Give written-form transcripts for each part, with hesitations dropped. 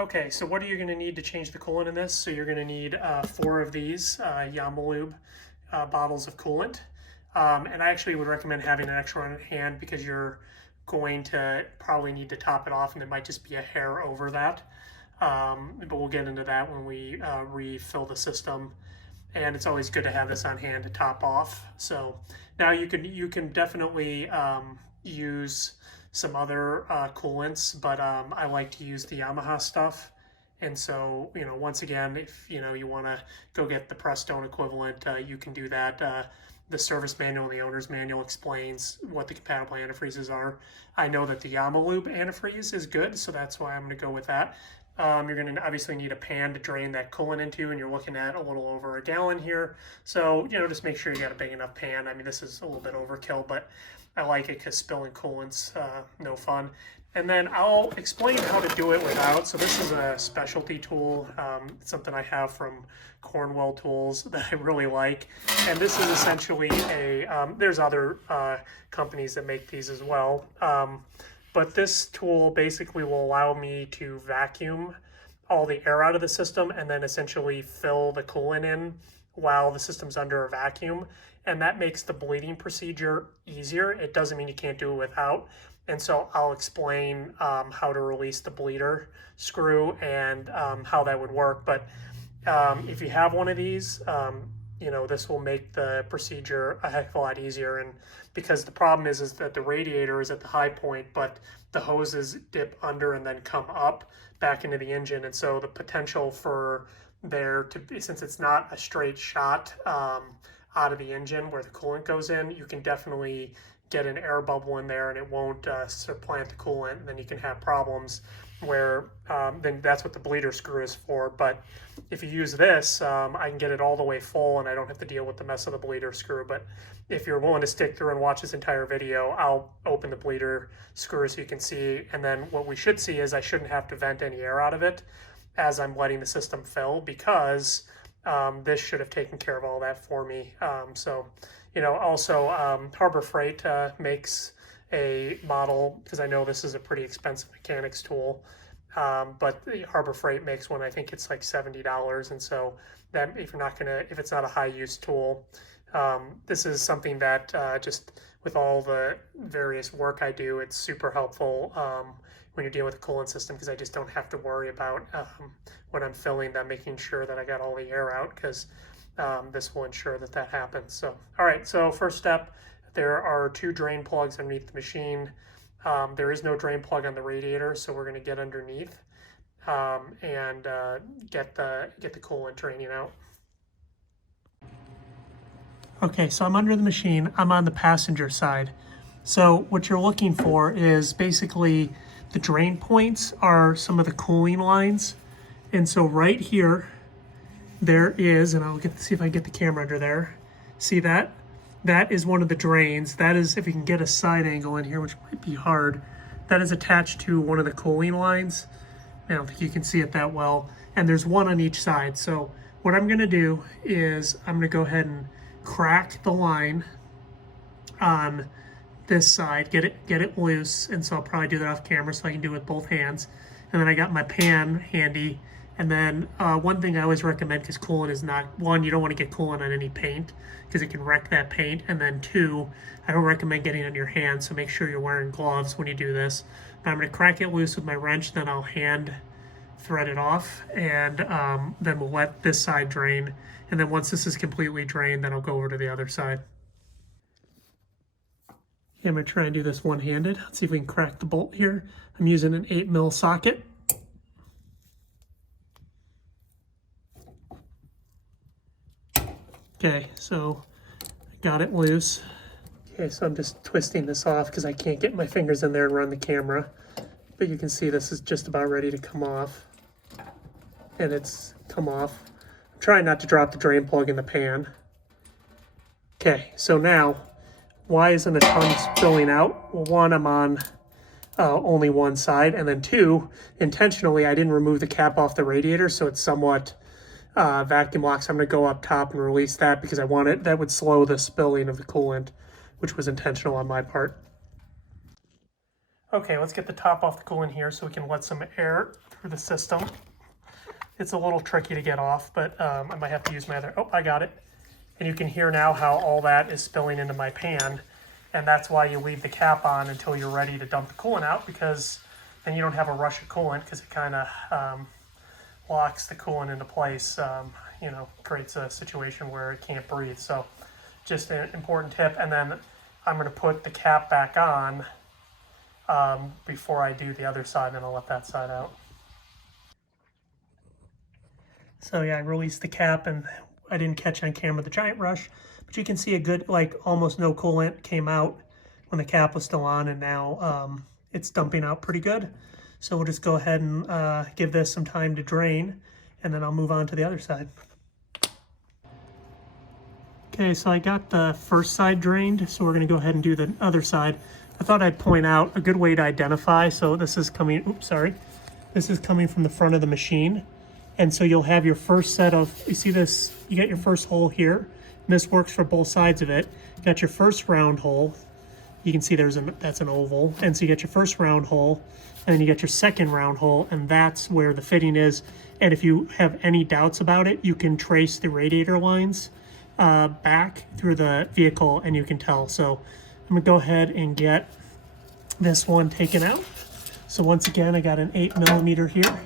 Okay, so what are you going to need to change the coolant in this? So you're going to need 4 of these Yamaha bottles of coolant. And I actually would recommend having an extra one in hand because you're going to probably need to top it off and it might just be a hair over that. But we'll get into that when we refill the system. And it's always good to have this on hand to top off. So now you can definitely use some other coolants, but I like to use the Yamaha stuff. And so, once again, if you want to go get the Prestone equivalent, you can do that. The service manual and the owner's manual explains what the compatible antifreezes are. I know that the Yamaha antifreeze is good, so that's why I'm going to go with that. You're going to obviously need a pan to drain that coolant into, and you're looking at a little over a gallon here. So, just make sure you got a big enough pan. I mean, this is a little bit overkill, but I like it because spilling coolant's no fun. And then I'll explain how to do it without. So this is a specialty tool, something I have from Cornwell Tools that I really like. And this is essentially there's other companies that make these as well. But this tool basically will allow me to vacuum all the air out of the system and then essentially fill the coolant in while the system's under a vacuum. And that makes the bleeding procedure easier. It doesn't mean you can't do it without. And so I'll explain how to release the bleeder screw and how that would work. But if you have one of these, this will make the procedure a heck of a lot easier. And because the problem is that the radiator is at the high point, but the hoses dip under and then come up back into the engine. And so the potential for there to be, since it's not a straight shot out of the engine where the coolant goes in, you can definitely get an air bubble in there and it won't supplant the coolant, and then you can have problems where then that's what the bleeder screw is for. But if you use this, I can get it all the way full and I don't have to deal with the mess of the bleeder screw. But if you're willing to stick through and watch this entire video, I'll open the bleeder screw so you can see, and then what we should see is I shouldn't have to vent any air out of it as I'm letting the system fill, because this should have taken care of all that for me. Also Harbor Freight makes a model, because I know this is a pretty expensive mechanics tool, but Harbor Freight makes one, I think it's like $70. And so that if it's not a high use tool, this is something that just with all the various work I do, it's super helpful when you're dealing with a coolant system, because I just don't have to worry about when I'm filling them, making sure that I got all the air out, because this will ensure that happens. So, all right, so first step, there are 2 drain plugs underneath the machine. There is no drain plug on the radiator, so we're going to get underneath and get the coolant draining out. Okay, so I'm under the machine. I'm on the passenger side. So what you're looking for is basically the drain points are some of the cooling lines. And so right here, there is, and I'll see if I can get the camera under there. See that? That is one of the drains. That is, if you can get a side angle in here, which might be hard, that is attached to one of the cooling lines. I don't think you can see it that well. And there's one on each side. So what I'm gonna do is I'm gonna go ahead and crack the line on this side, get it loose. And so I'll probably do that off camera so I can do it with both hands. And then I got my pan handy. And then one thing I always recommend, because coolant is not, one, you don't want to get coolant on any paint because it can wreck that paint. And then 2, I don't recommend getting it on your hands, so make sure you're wearing gloves when you do this. But I'm going to crack it loose with my wrench, then I'll hand thread it off, and then we'll let this side drain. And then once this is completely drained, then I'll go over to the other side. Okay, I'm going to try and do this one-handed. Let's see if we can crack the bolt here. I'm using an 8mm socket. Okay, so I got it loose. Okay, so I'm just twisting this off because I can't get my fingers in there and run the camera. But you can see this is just about ready to come off. And it's come off. I'm trying not to drop the drain plug in the pan. Okay, so now, why isn't a ton spilling out? Well, 1, I'm on only one side. And then 2, intentionally, I didn't remove the cap off the radiator, so it's somewhat vacuum lock. So I'm going to go up top and release that because I want it. That would slow the spilling of the coolant, which was intentional on my part. Okay, let's get the top off the coolant here so we can let some air through the system. It's a little tricky to get off, but I might have to use my other, oh, I got it. And you can hear now how all that is spilling into my pan. And that's why you leave the cap on until you're ready to dump the coolant out, because then you don't have a rush of coolant, because it kind of locks the coolant into place, you know, creates a situation where it can't breathe. So just an important tip. And then I'm going to put the cap back on before I do the other side, and I'll let that side out. So yeah, I released the cap, and I didn't catch on camera the giant rush, but you can see a good, like almost no coolant came out when the cap was still on, and now it's dumping out pretty good. So we'll just go ahead and give this some time to drain, and then I'll move on to the other side. Okay, so I got the first side drained, so we're gonna go ahead and do the other side. I thought I'd point out a good way to identify. So this is coming, oops, sorry. This is coming from the front of the machine. And so you'll have your first set of, you see this, you got your first hole here, and this works for both sides of it. You got your first round hole. You can see that's an oval. And so you got your first round hole, and then you got your second round hole, and that's where the fitting is. And if you have any doubts about it, you can trace the radiator lines back through the vehicle, and you can tell. So I'm gonna go ahead and get this one taken out. So once again, I got an 8mm here.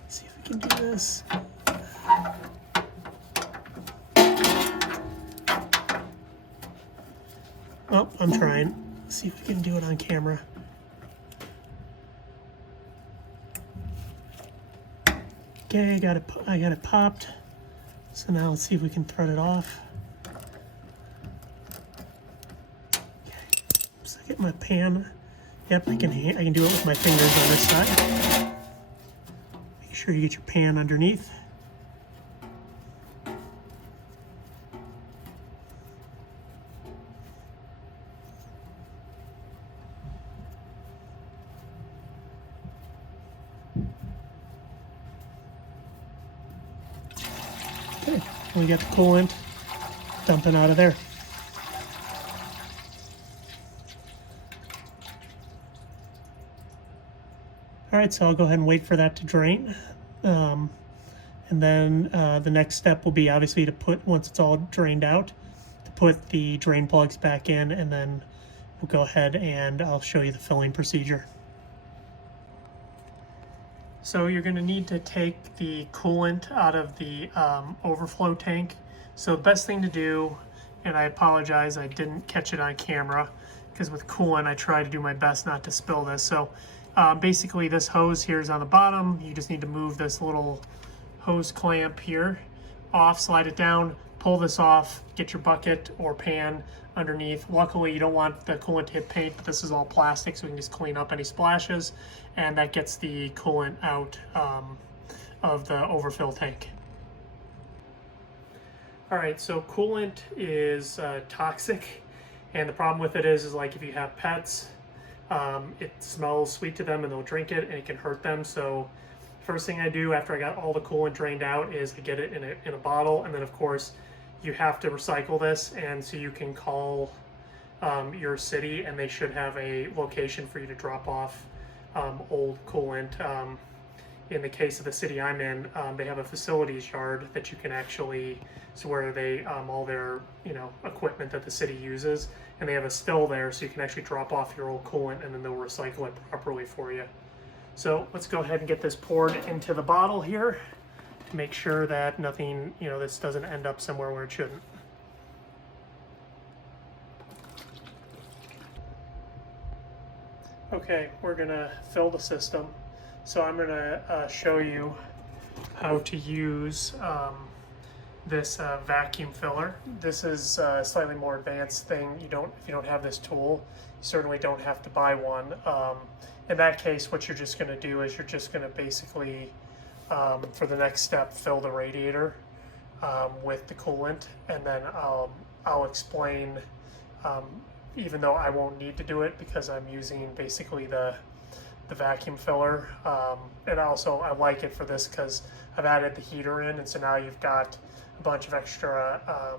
Let's see if we can do this. Oh, I'm trying. Let's see if we can do it on camera. Okay, I got it popped. So now let's see if we can thread it off. So I get my pan. Yep, I can do it with my fingers on this side. Make sure you get your pan underneath. Okay, we got the coolant dumping out of there. All right, so I'll go ahead and wait for that to drain. And then the next step will be obviously to put, once it's all drained out, to put the drain plugs back in, and then we'll go ahead and I'll show you the filling procedure. So you're going to need to take the coolant out of the overflow tank. So the best thing to do, and I apologize, I didn't catch it on camera, because with coolant I try to do my best not to spill this. So basically this hose here is on the bottom. You just need to move this little hose clamp here off, slide it down, pull this off, get your bucket or pan underneath. Luckily you don't want the coolant to hit paint, but this is all plastic, so we can just clean up any splashes, and that gets the coolant out of the overfill tank. All right, so coolant is toxic, and the problem with it is like if you have pets, it smells sweet to them and they'll drink it and it can hurt them. So first thing I do after I got all the coolant drained out is I get it in a bottle, and then of course you have to recycle this, and so you can call your city and they should have a location for you to drop off old coolant. In the case of the city I'm in, they have a facilities yard that you can actually, so where they all their equipment that the city uses, and they have a still there, so you can actually drop off your old coolant and then they'll recycle it properly for you. So let's go ahead and get this poured into the bottle here to make sure that nothing, this doesn't end up somewhere where it shouldn't. Okay, we're gonna fill the system. So I'm gonna show you how to use this vacuum filler. This is a slightly more advanced thing. If you don't have this tool, you certainly don't have to buy one. In that case, what you're just gonna do is you're just gonna basically, for the next step, fill the radiator with the coolant, and then I'll explain, even though I won't need to do it because I'm using basically the vacuum filler. And also I like it for this because I've added the heater in, and so now you've got a bunch of extra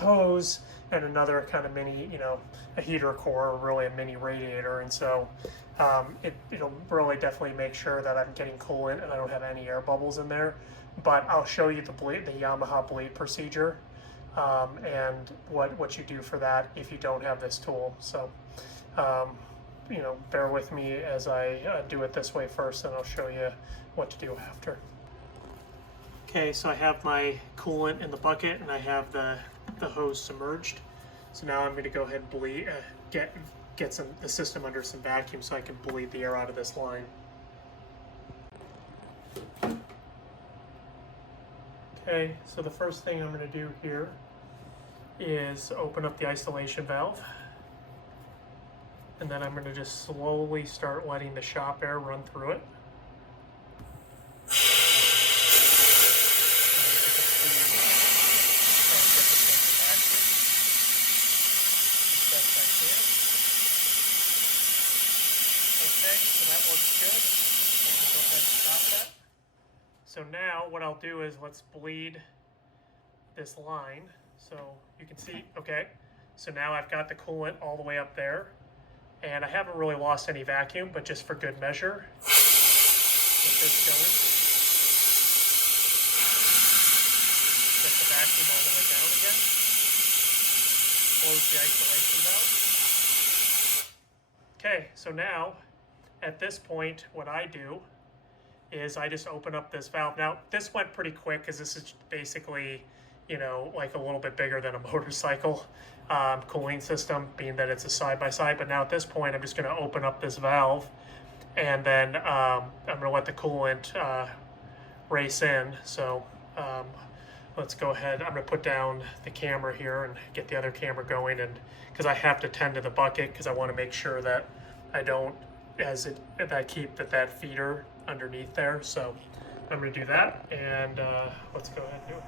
hose and another kind of mini, you know, a heater core, or really a mini radiator. And so it'll really definitely make sure that I'm getting coolant and I don't have any air bubbles in there. But I'll show you the Yamaha bleed procedure and what you do for that if you don't have this tool. So you know, bear with me as I do it this way first, and I'll show you what to do after. Okay, so I have my coolant in the bucket and I have the hose submerged. So now I'm going to go ahead and bleed, get the system under some vacuum so I can bleed the air out of this line. Okay, so the first thing I'm going to do here is open up the isolation valve. And then I'm going to just slowly start letting the shop air run through it. Okay, so that looks good. Go ahead and stop that. So now what I'll do is let's bleed this line. So you can see, okay, so now I've got the coolant all the way up there. And I haven't really lost any vacuum, but just for good measure, get this going. Get the vacuum all the way down again. Close the isolation valve. Okay, so now, at this point, what I do is I just open up this valve. Now, this went pretty quick because this is basically, you know, like a little bit bigger than a motorcycle cooling system, being that it's a side-by-side. But now at this point, I'm just going to open up this valve, and then I'm going to let the coolant race in. So let's go ahead. I'm going to put down the camera here and get the other camera going, and because I have to tend to the bucket because I want to make sure that I don't, keep that feeder underneath there. So I'm going to do that, and let's go ahead and do it.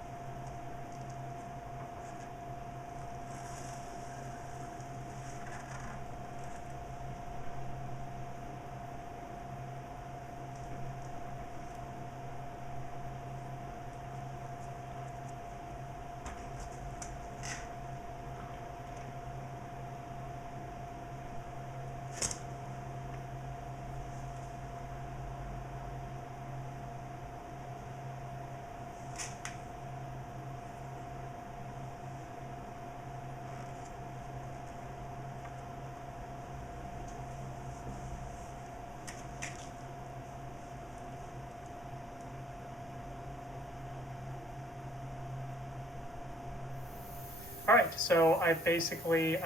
All right, so I basically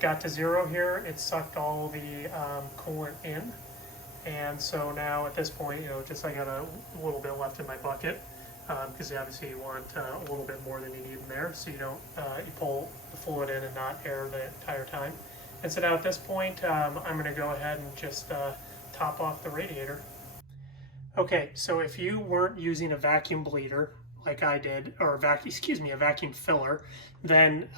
got to zero here. It sucked all the coolant in. And so now at this point, you know, just I got a little bit left in my bucket because obviously you want a little bit more than you need in there, so you don't you pull the fluid in and not air the entire time. And so now at this point, I'm going to go ahead and just top off the radiator. Okay, so if you weren't using a vacuum bleeder like I did, or a vacuum filler, then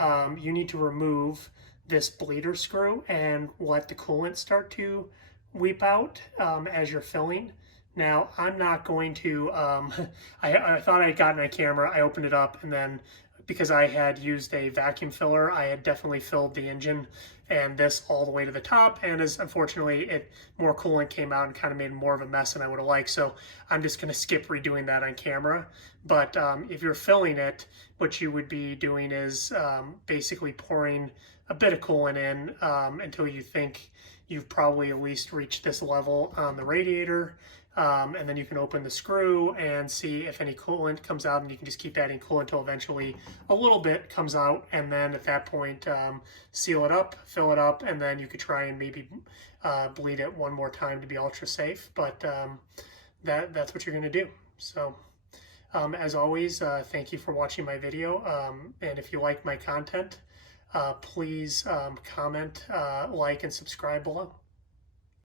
you need to remove this bleeder screw and let the coolant start to weep out as you're filling. Now, I'm not going to, I thought I had gotten a camera, I opened it up, and then because I had used a vacuum filler, I had definitely filled the engine and this all the way to the top, and as unfortunately more coolant came out and kind of made more of a mess than I would have liked, so I'm just going to skip redoing that on camera. But if you're filling it, what you would be doing is basically pouring a bit of coolant in until you think you've probably at least reached this level on the radiator. And then you can open the screw and see if any coolant comes out, and you can just keep adding coolant until eventually a little bit comes out, and then at that point seal it up, fill it up, and then you could try and maybe bleed it one more time to be ultra safe. But that's what you're going to do. So as always, thank you for watching my video, and if you like my content, please comment, like, and subscribe below.